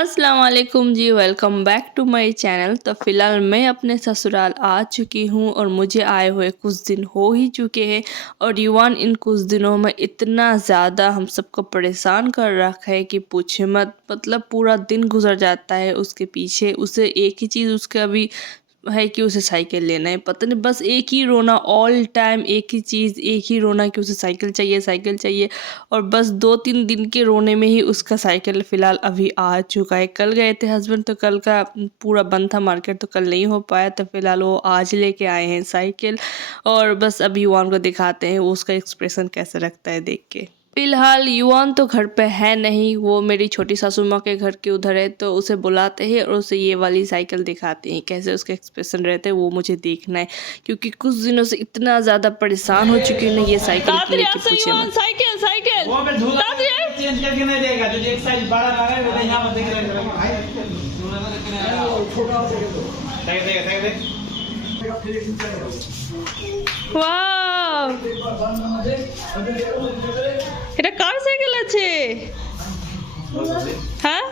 अस्सलाम वालेकुम जी, welcome back to my channel. तो फ़िलहाल मैं अपने ससुराल आ चुकी हूँ और मुझे आए हुए कुछ दिन हो ही चुके हैं। और युवान इन कुछ दिनों में इतना ज़्यादा हम सबको परेशान कर रखा है कि पूछे मत। मतलब पूरा दिन गुजर जाता है उसके पीछे, उसे एक ही चीज़ उसका अभी है कि उसे साइकिल लेना है। पता नहीं बस एक ही रोना, ऑल टाइम एक ही चीज़, एक ही रोना कि उसे साइकिल चाहिए, साइकिल चाहिए। और बस 2-3 दिन के रोने में ही उसका साइकिल फ़िलहाल अभी आ चुका है। कल गए थे हस्बैंड, तो कल का पूरा बंद था मार्केट, तो कल नहीं हो पाया, तो फ़िलहाल वो आज लेके आए हैं साइकिल। और बस अभी युवान को दिखाते हैं वो उसका एक्सप्रेशन कैसे रखता है देख के। फिलहाल युवान तो घर पे है नहीं, वो मेरी छोटी सासू माँ के घर के उधर है, तो उसे बुलाते हैं और उसे ये वाली साइकिल दिखाते हैं कैसे उसके एक्सप्रेशन रहते हैं, वो मुझे देखना है। क्योंकि कुछ दिनों से इतना ज़्यादा परेशान हो चुकी हूँ ना ये साइकिल को लेके, पूछे मत। साइकिल साइकिल वो मैं धुला चेंज करके नहीं देगा, जो एक साइज बड़ा आ रहा है वो यहाँ पर देख रहे हैं। ওয়াও, এটা কার সাইকেল আছে? হ্যাঁ,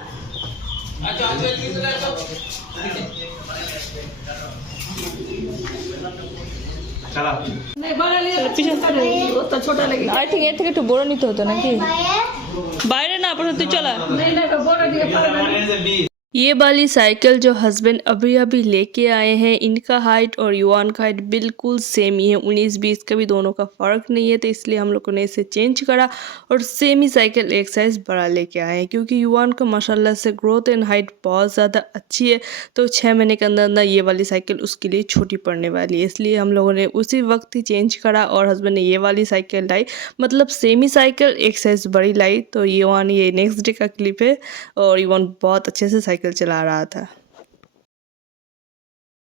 चला ছোট লাগে। আই থিঙ্ক এর থেকে একটু বড় নিতে হতো নাকি? বাইরে না, আপাতত তুই চলা। ये वाली साइकिल जो हस्बैंड अभी अभी लेके आए हैं, इनका हाइट और युवान का हाइट बिल्कुल सेम ही है। 19-20 का भी दोनों का फ़र्क नहीं है, तो इसलिए हम लोगों ने इसे चेंज करा और सेम ही साइकिल एक साइज़ बड़ा लेके आए हैं। क्योंकि युवान का माशाल्लाह से ग्रोथ एंड हाइट बहुत ज़्यादा अच्छी है, तो 6 महीने के अंदर अंदर ये वाली साइकिल उसके लिए छोटी पड़ने वाली है। इसलिए हम लोगों ने उसी वक्त ही चेंज करा और हस्बैंड ने ये वाली साइकिल लाई, मतलब सेम ही साइकिल एक साइज़ बड़ी लाई। तो युवान, ये नेक्स्ट डे का क्लिप है और युवान बहुत अच्छे से साइकिल चला रहा था।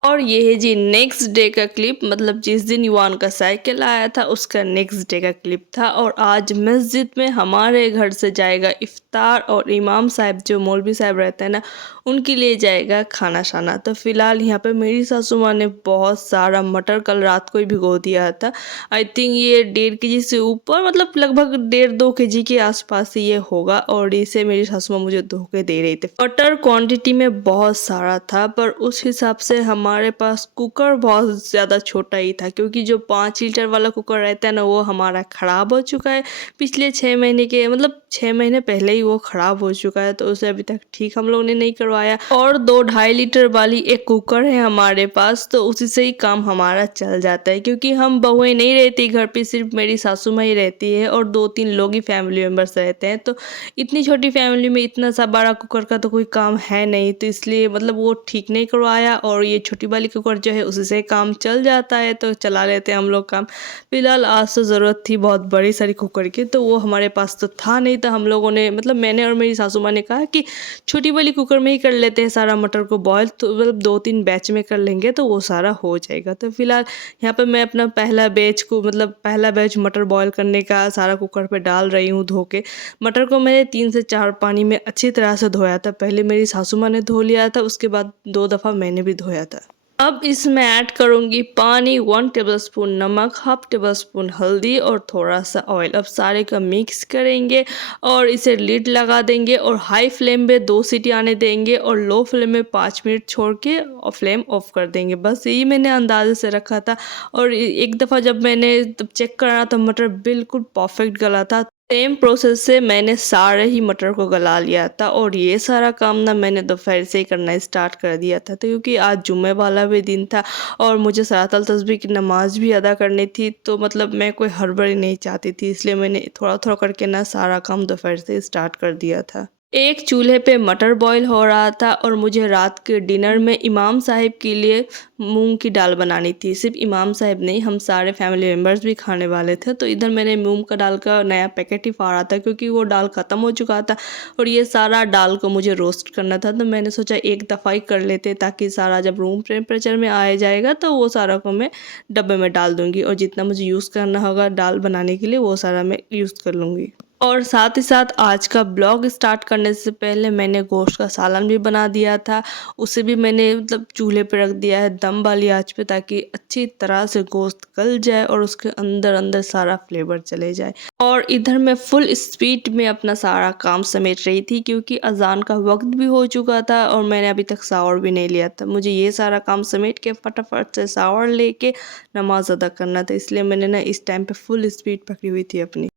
और ये है जी नेक्स्ट डे का क्लिप, मतलब जिस दिन युवान का साइकिल आया था उसका नेक्स्ट डे का क्लिप था। और आज मस्जिद में हमारे घर से जाएगा इफ्तार और इमाम साहब जो मौलवी साहब रहते हैं ना, उनके लिए जाएगा खाना शाना। तो फ़िलहाल यहाँ पे मेरी सासू माँ ने बहुत सारा मटर कल रात को ही भिगो दिया था। आई थिंक ये 1.5 केजी से ऊपर, मतलब लगभग 1.5-2 केजी के आसपास ही ये होगा। और इसे मेरी सासू माँ मुझे धो के दे रही थी। मटर क्वांटिटी में बहुत सारा था, पर उस हिसाब से हमारे पास कुकर बहुत ज़्यादा छोटा ही था। क्योंकि जो 5 लीटर वाला कुकर रहता है ना, वो हमारा ख़राब हो चुका है पिछले 6 महीने के, मतलब 6 महीने पहले ही वो ख़राब हो चुका है, तो उसे अभी तक ठीक हम लोगों ने नहीं करवाया। और 2-2.5 लीटर वाली एक कुकर है हमारे पास, तो उसी से ही काम हमारा चल जाता है। क्योंकि हम बहुएं नहीं रहती घर पे, सिर्फ मेरी सासू माँ ही रहती है और 2-3 लोग ही फैमिली मेम्बर्स रहते हैं। तो इतनी छोटी फैमिली में इतना सा बड़ा कुकर का तो कोई काम है नहीं, तो इसलिए मतलब वो ठीक नहीं करवाया। और ये छोटी वाली कुकर जो है उसी से काम चल जाता है, तो चला लेते हैं हम लोग काम। फिलहाल आज तो ज़रूरत थी बहुत बड़ी सारी कुकर की, तो वो हमारे पास तो था नहीं, तो हम लोगों ने, मतलब मैंने और मेरी सासू माँ ने कहा कि छोटी वाली कुकर में ही कर लेते हैं सारा मटर को बॉयल, तो मतलब 2-3 बैच में कर लेंगे तो वो सारा हो जाएगा। तो फिलहाल यहाँ पर मैं अपना पहला बैच को, मतलब पहला बैच मटर बॉयल करने का सारा कुकर पे डाल रही हूँ धो के। मटर को मैंने 3 से 4 पानी में अच्छी तरह से धोया था। पहले मेरी सासू माँ ने धो लिया था, उसके बाद 2 दफ़ा मैंने भी धोया था। अब इसमें ऐड करूँगी पानी, 1 टेबलस्पून नमक, हाफ टेबलस्पून हल्दी और थोड़ा सा ऑयल। अब सारे का मिक्स करेंगे और इसे लिड लगा देंगे और हाई फ्लेम पे 2 सीटी आने देंगे और लो फ्लेम में 5 मिनट छोड़ के और फ्लेम ऑफ कर देंगे। बस यही मैंने अंदाजे से रखा था। और एक दफ़ा जब मैंने चेक करा तो मटर बिल्कुल परफेक्ट गला था। सेम प्रोसेस से मैंने सारे ही मटर को गला लिया था। और ये सारा काम ना मैंने दोपहर से ही करना स्टार्ट कर दिया था, तो क्योंकि आज जुम्मे वाला भी दिन था और मुझे सलातुल तस्बीह की नमाज भी अदा करनी थी, तो मतलब मैं कोई हड़बड़ी नहीं चाहती थी, इसलिए मैंने थोड़ा थोड़ा करके ना सारा काम दोपहर से स्टार्ट कर दिया था। एक चूल्हे पे मटर बॉईल हो रहा था और मुझे रात के डिनर में इमाम साहिब के लिए मूंग की दाल बनानी थी। सिर्फ इमाम साहिब नहीं, हम सारे फैमिली मेम्बर्स भी खाने वाले थे। तो इधर मैंने मूंग का दाल का नया पैकेट ही फाड़ा था, क्योंकि वो दाल ख़त्म हो चुका था और ये सारा दाल को मुझे रोस्ट करना था। तो मैंने सोचा एक दफ़ा ही कर लेते, ताकि सारा जब रूम टेम्परेचर में आ जाएगा तो वो सारा को मैं डब्बे में डाल दूँगी और जितना मुझे यूज़ करना होगा दाल बनाने के लिए वो सारा मैं यूज़ कर लूँगी। और साथ ही साथ आज का ब्लॉग स्टार्ट करने से पहले मैंने गोश्त का सालन भी बना दिया था। उसे भी मैंने मतलब चूल्हे पे रख दिया है दम वाली आंच पे, ताकि अच्छी तरह से गोश्त गल जाए और उसके अंदर अंदर सारा फ्लेवर चले जाए। और इधर मैं फुल स्पीड में अपना सारा काम समेट रही थी, क्योंकि अजान का वक्त भी हो चुका था और मैंने अभी तक शावर भी नहीं लिया था। मुझे ये सारा काम समेट के फटाफट से शावर लेके नमाज अदा करना था, इसलिए मैंने ना इस टाइम पे फुल स्पीड पकड़ी हुई थी अपनी।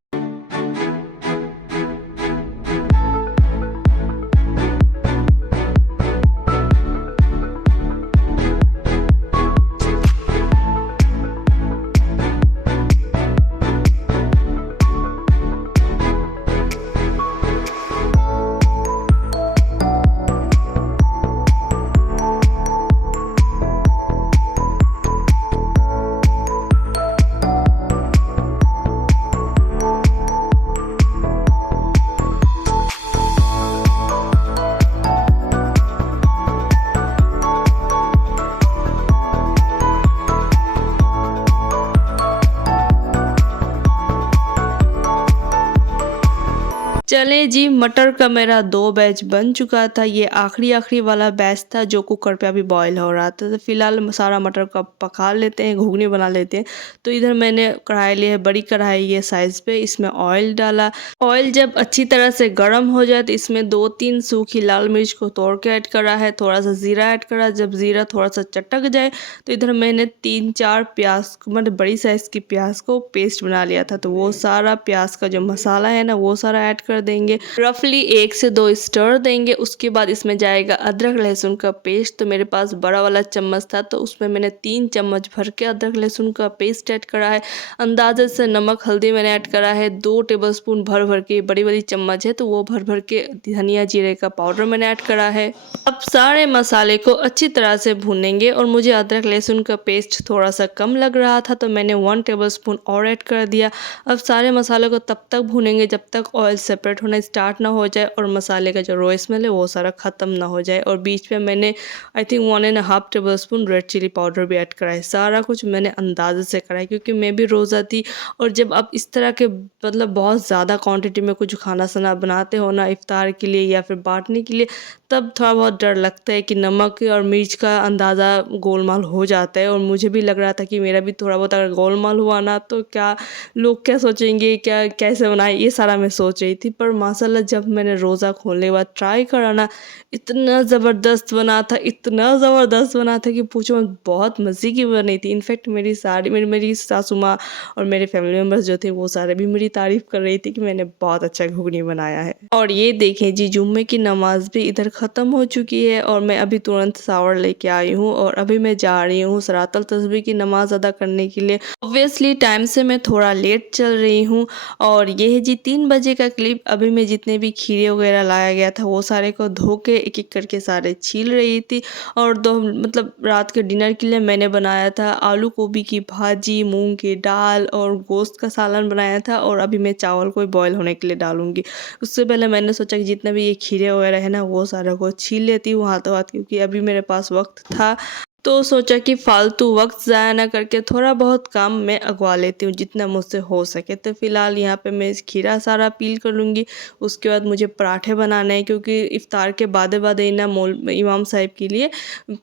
चले जी, मटर का मेरा 2 बैच बन चुका था। ये आखिरी वाला बैच था जो कुकर पे अभी बॉईल हो रहा था। तो फिलहाल सारा मटर का पका लेते हैं, घुगनी बना लेते हैं। तो इधर मैंने कढ़ाई ली है, बड़ी कढ़ाई ये साइज़ पे, इसमें ऑयल डाला। ऑयल जब अच्छी तरह से गर्म हो जाए तो इसमें 2-3 सूखी लाल मिर्च को तोड़ के ऐड करा है, थोड़ा सा ज़ीरा ऐड करा। जब ज़ीरा थोड़ा सा चटक जाए तो इधर मैंने 3-4 प्याज, मतलब बड़ी साइज़ की प्याज को पेस्ट बना लिया था। तो वो सारा प्याज का जो मसाला है ना, वो सारा ऐड कर देंगे। रफली 1 से 2 स्टर देंगे। उसके बाद इसमें जाएगा अदरक लहसुन का पेस्ट। तो मेरे पास बड़ा वाला चम्मच था, तो उसमें मैंने 3 चम्मच भर के अदरक लहसुन का पेस्ट ऐड करा है। अंदाजे से नमक हल्दी मैंने ऐड करा है 2 टेबलस्पून भर के, बड़ी चम्मच है तो वो भर के धनिया जीरे का पाउडर मैंने ऐड करा है। अब सारे मसाले को अच्छी तरह से भूनेंगे। और मुझे अदरक लहसुन का पेस्ट थोड़ा सा कम लग रहा था, तो मैंने 1 टेबलस्पून और ऐड कर दिया। अब सारे मसालों को तब तक भूनेंगे जब तक ऑयल सेपरेट होना स्टार्ट ना हो जाए और मसाले का जो रॉ स्मेल है वो सारा ख़त्म ना हो जाए। और बीच में मैंने I think 1.5 tablespoon red chilli powder भी ऐड करा है। सारा कुछ मैंने अंदाजे से करा है, क्योंकि मैं भी रोज़ा थी। और जब आप इस तरह के मतलब बहुत ज़्यादा क्वांटिटी में कुछ खाना सना बनाते हो ना इफ्तार के लिए या फिर बांटने के लिए, तब थोड़ा बहुत डर लगता है कि नमक और मिर्च का अंदाज़ा गोलमाल हो जाता है। और मुझे भी लग रहा था कि मेरा भी थोड़ा बहुत अगर गोलमाल हुआ ना तो क्या लोग क्या सोचेंगे, क्या कैसे बनाए, ये सारा मैं सोच रही थी। पर माशाल्लाह जब मैंने रोज़ा खोलने के बाद ट्राई करा ना, इतना ज़बरदस्त बना था, इतना ज़बरदस्त बना था कि पूछो मत, बहुत मज़े की बनी थी। इनफैक्ट मेरी सासू माँ और मेरे फैमिली मेम्बर्स जो थे वो सारे भी मेरी तारीफ़ कर रही थी कि मैंने बहुत अच्छा घुगनी बनाया है। और ये देखें जी, जुम्मे की नमाज़ भी इधर ख़त्म हो चुकी है और मैं अभी तुरंत शावर लेके आई हूँ और अभी मैं जा रही हूँ सलातुल तस्बीह की नमाज़ अदा करने के लिए। ऑब्वियसली टाइम से मैं थोड़ा लेट चल रही हूँ। और ये है जी 3 बजे का क्लिप। अभी मैं जितने भी खीरे वगैरह लाया गया था वो सारे को धो के एक करके सारे छील रही थी। और मतलब रात के डिनर के लिए मैंने बनाया था आलू गोभी की भाजी, मूंग की दाल और गोश्त का सालन बनाया था। और अभी मैं चावल को बॉईल होने के लिए डालूंगी। उससे पहले मैंने सोचा कि जितने भी ये खीरे वगैरह है ना वो सारा को छील लेती हूँ हाथों हाथ, क्योंकि अभी मेरे पास वक्त था। तो सोचा कि फालतू वक्त ज़ाया ना करके थोड़ा बहुत काम मैं अगवा लेती हूँ जितना मुझसे हो सके। तो फ़िलहाल यहाँ पे मैं खीरा सारा पील कर लूँगी। उसके बाद मुझे पराठे बनाने हैं, क्योंकि इफ़्तार के बाद ही ना इमाम साहब के लिए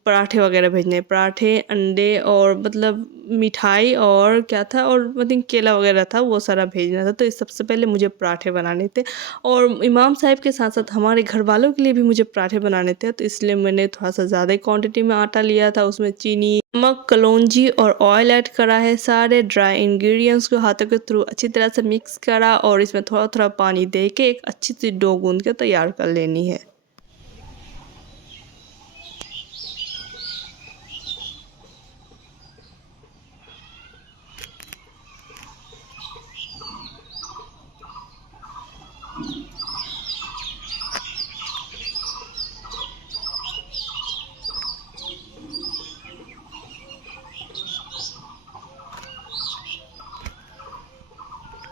पराठे वगैरह भेजने हैं। पराठे, अंडे और मतलब मिठाई और क्या था, और आई थिंक केला वगैरह था, वो सारा भेजना था। तो इस सबसे पहले मुझे पराठे बनाने थे और इमाम साहब के साथ साथ हमारे घर वालों के लिए भी मुझे पराठे बनाने थे। तो इसलिए मैंने थोड़ा सा ज़्यादा क्वांटिटी में आटा लिया था। उसमें चीनी, नमक, कलौंजी और ऑयल ऐड करा है। सारे ड्राई इंग्रेडिएंट्स को हाथों के थ्रू अच्छी तरह से मिक्स करा और इसमें थोड़ा थोड़ा पानी दे के एक अच्छी सी डो गूंद के तैयार कर लेनी है।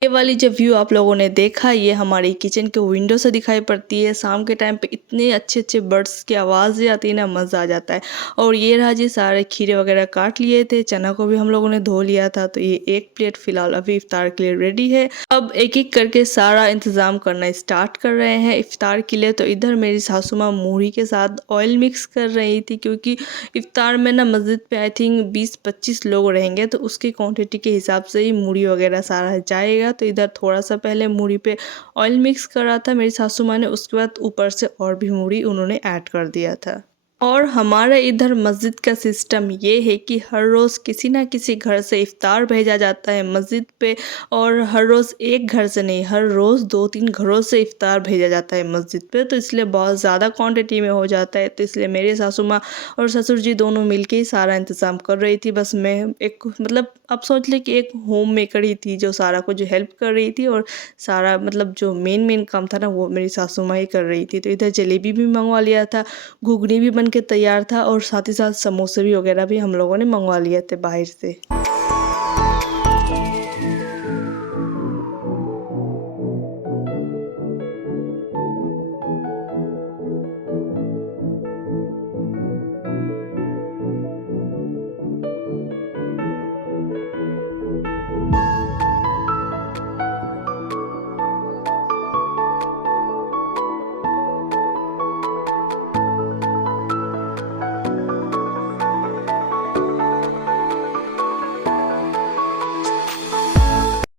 ये वाली जो व्यू आप लोगों ने देखा ये हमारी किचन के विंडो से दिखाई पड़ती है। शाम के टाइम पे इतने अच्छे अच्छे बर्ड्स की आवाज़ आती है ना, मज़ा आ जाता है। और ये रहा जी, सारे खीरे वगैरह काट लिए थे, चना को भी हम लोगों ने धो लिया था। तो ये एक प्लेट फ़िलहाल अभी इफ्तार के लिए रेडी है। अब एक एक करके सारा इंतज़ाम करना स्टार्ट कर रहे हैं इफ्तार के लिए। तो इधर मेरी सासू माँ मूढ़ी के साथ ऑयल मिक्स कर रही थी, क्योंकि इफ्तार में ना मस्जिद पे आई थिंक 20-25 लोग रहेंगे, तो उसकी क्वांटिटी के हिसाब से ही मूढ़ी वगैरह सारा जाएगा। तो इधर थोड़ा सा पहले मूढ़ी पे ऑयल मिक्स करा था मेरी सासू माँ ने, उसके बाद ऊपर से और भी मूढ़ी उन्होंने ऐड कर दिया था। और हमारे इधर मस्जिद का सिस्टम ये है कि हर रोज़ किसी ना किसी घर से इफ्तार भेजा जाता है मस्जिद पे। और हर रोज़ एक घर से नहीं, हर रोज़ 2-3 घरों से इफ्तार भेजा जाता है मस्जिद पे। तो इसलिए बहुत ज़्यादा क्वांटिटी में हो जाता है। तो इसलिए मेरे सासू माँ और ससुर जी दोनों मिलके ही सारा इंतज़ाम कर रही थी। बस मैं एक मतलब आप सोच ले कि एक होम मेकर ही थी जो सारा कुछ हेल्प कर रही थी, और सारा मतलब जो मेन काम था ना वो मेरी सासू माँ ही कर रही थी। तो इधर जलेबी भी मंगवा लिया था, घुगनी भी बन के तैयार था, और साथ ही साथ समोसे भी वगैरह भी हम लोगों ने मंगवा लिए थे बाहर से।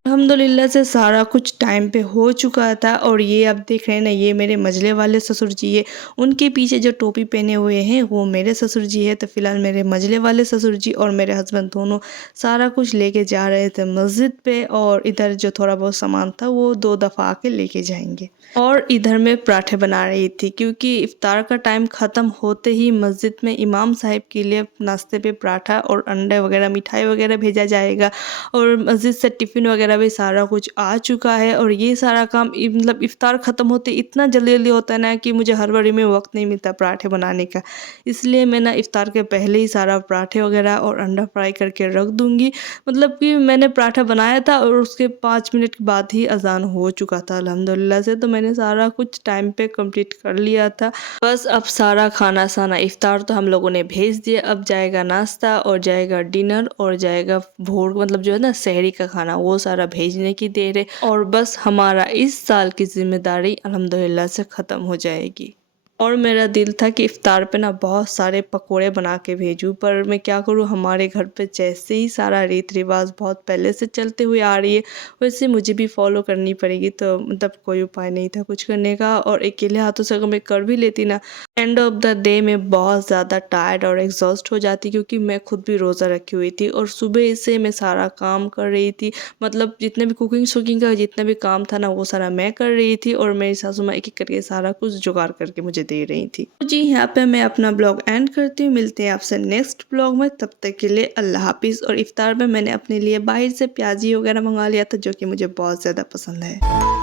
अल्हम्दुलिल्लाह से सारा कुछ टाइम पे हो चुका था। और ये आप देख रहे हैं ना, ये मेरे मझले वाले ससुर जी है, उनके पीछे जो टोपी पहने हुए हैं वो मेरे ससुर जी है। तो फिलहाल मेरे मझले वाले ससुर जी और मेरे हस्बैंड दोनों सारा कुछ लेके जा रहे थे मस्जिद पे। और इधर जो थोड़ा बहुत सामान था वो 2 दफ़ा आके लेके जाएंगे। और इधर मैं पराठे बना रही थी, क्योंकि इफ्तार का टाइम ख़त्म होते ही मस्जिद में इमाम साहब के लिए नाश्ते पे पराठा और अंडे वगैरह मिठाई वगैरह भेजा जाएगा। और मस्जिद से टिफ़िन वगैरह भी सारा कुछ आ चुका है। और ये सारा काम मतलब इफ्तार ख़त्म होते इतना जल्दी जल्दी होता है ना कि मुझे हड़बड़ी में वक्त नहीं मिलता पराठे बनाने का। इसलिए मैं ना इफ्तार के पहले ही सारा पराठे वगैरह और अंडा फ्राई करके रख दूँगी। मतलब कि मैंने पराठा बनाया था और उसके 5 मिनट के बाद ही अज़ान हो चुका था अल्हम्दुलिल्लाह से। तो मैंने सारा कुछ टाइम पे कंप्लीट कर लिया था। बस अब सारा खाना साना इफ्तार तो हम लोगों ने भेज दिया। अब जाएगा नाश्ता और जाएगा डिनर और जाएगा भोर मतलब जो है ना सहरी का खाना, वो सारा भेजने की देर है। और बस हमारा इस साल की जिम्मेदारी अल्हम्दुलिल्लाह से ख़त्म हो जाएगी। और मेरा दिल था कि इफ्तार पे ना बहुत सारे पकोड़े बना के भेजूँ, पर मैं क्या करूँ, हमारे घर पे जैसे ही सारा रीत रिवाज बहुत पहले से चलते हुए आ रही है, वैसे मुझे भी फॉलो करनी पड़ेगी। तो मतलब कोई उपाय नहीं था कुछ करने का। और अकेले हाथों से अगर मैं कर भी लेती ना, एंड ऑफ द डे मैं बहुत ज़्यादा टायर्ड और एग्जॉस्ट हो जाती, क्योंकि मैं खुद भी रोज़ा रखी हुई थी और सुबह से मैं सारा काम कर रही थी। मतलब जितने भी कुकिंग शुकिंग का जितना भी काम था ना वो सारा मैं कर रही थी, और मेरी सासू माँ एक एक करके सारा कुछ जुगाड़ करके मुझे दे रही थी। तो जी यहाँ पे मैं अपना ब्लॉग एंड करती हूँ। मिलते हैं आपसे नेक्स्ट ब्लॉग में, तब तक के लिए अल्लाह हाफिज़। और इफ्तार में मैंने अपने लिए बाहर से प्याजी वगैरह मंगा लिया था, जो कि मुझे बहुत ज़्यादा पसंद है।